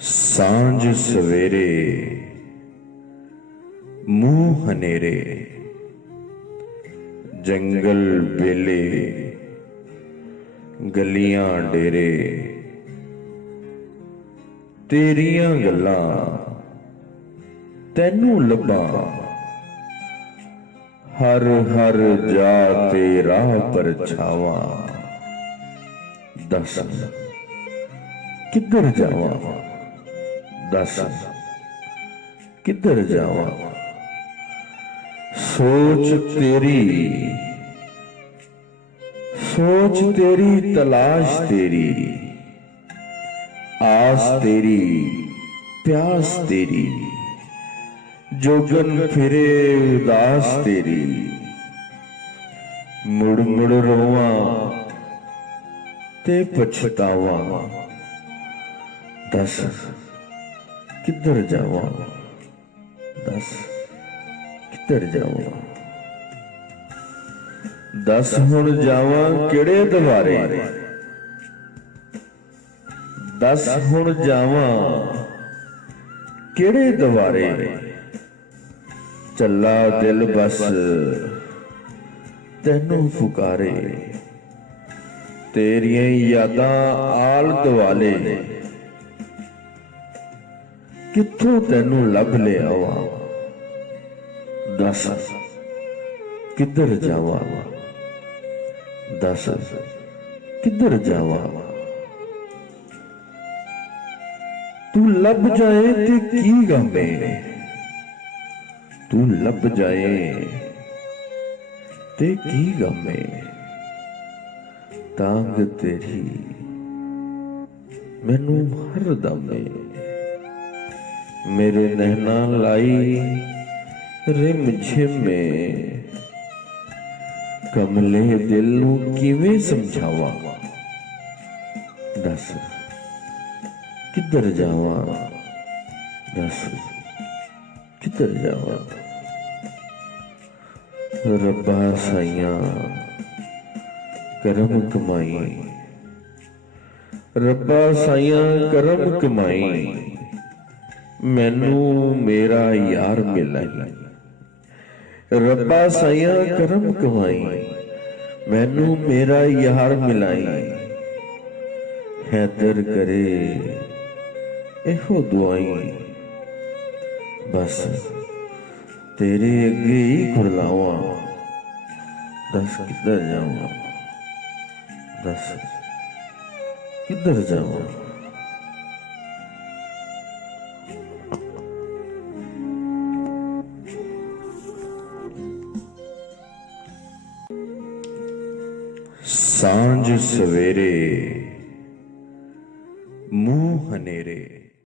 सांझ सवेरे मुंह हनेरे, जंगल बेले गलियां डेरे, तेरियां गल्लां तैनू लब्भां, हर हर जा ते राह पर छावां। दस किधर जावां, दस किधर जावां। सोच तेरी तलाश तेरी, आस तेरी प्यास तेरी, जोगन फिरे उदास तेरी। मुड़ मुड़ रोवां ते पछतावां। दस किधर जावां, दस किधर जावां। दस हुण जावां किहड़े दवारे, दस हुण जावां किहड़े दवारे। चला दिल बस तैनू पुकारे, तेरियां यादां आल दुआले। कित्थों तैनू लभ ले आवां, दस किधर जावां, दस किधर जावां। तू लभ जाए ते की गमे, तू लभ जाए ते की गमे। तांग तेरी मैनू हर दमे, मेरे नैना लाई रिम झिमे। कमले दिल नू किवें समझावां, दस किधर जावां, दस किधर जावां। रब्बा साइयां करम कमाई, रब्बा साइयां करम कमाई। मैनू मेरा यार मिलाई, रब्बा साइयां करम कमाई। मैनू मेरा यार मिलाई। हैदर करे एहो दुआई, बस तेरे अगे ही खुरलावां। दस किधर जावां, दस किधर जावां। सांझ सवेरे मुंह हनेरे।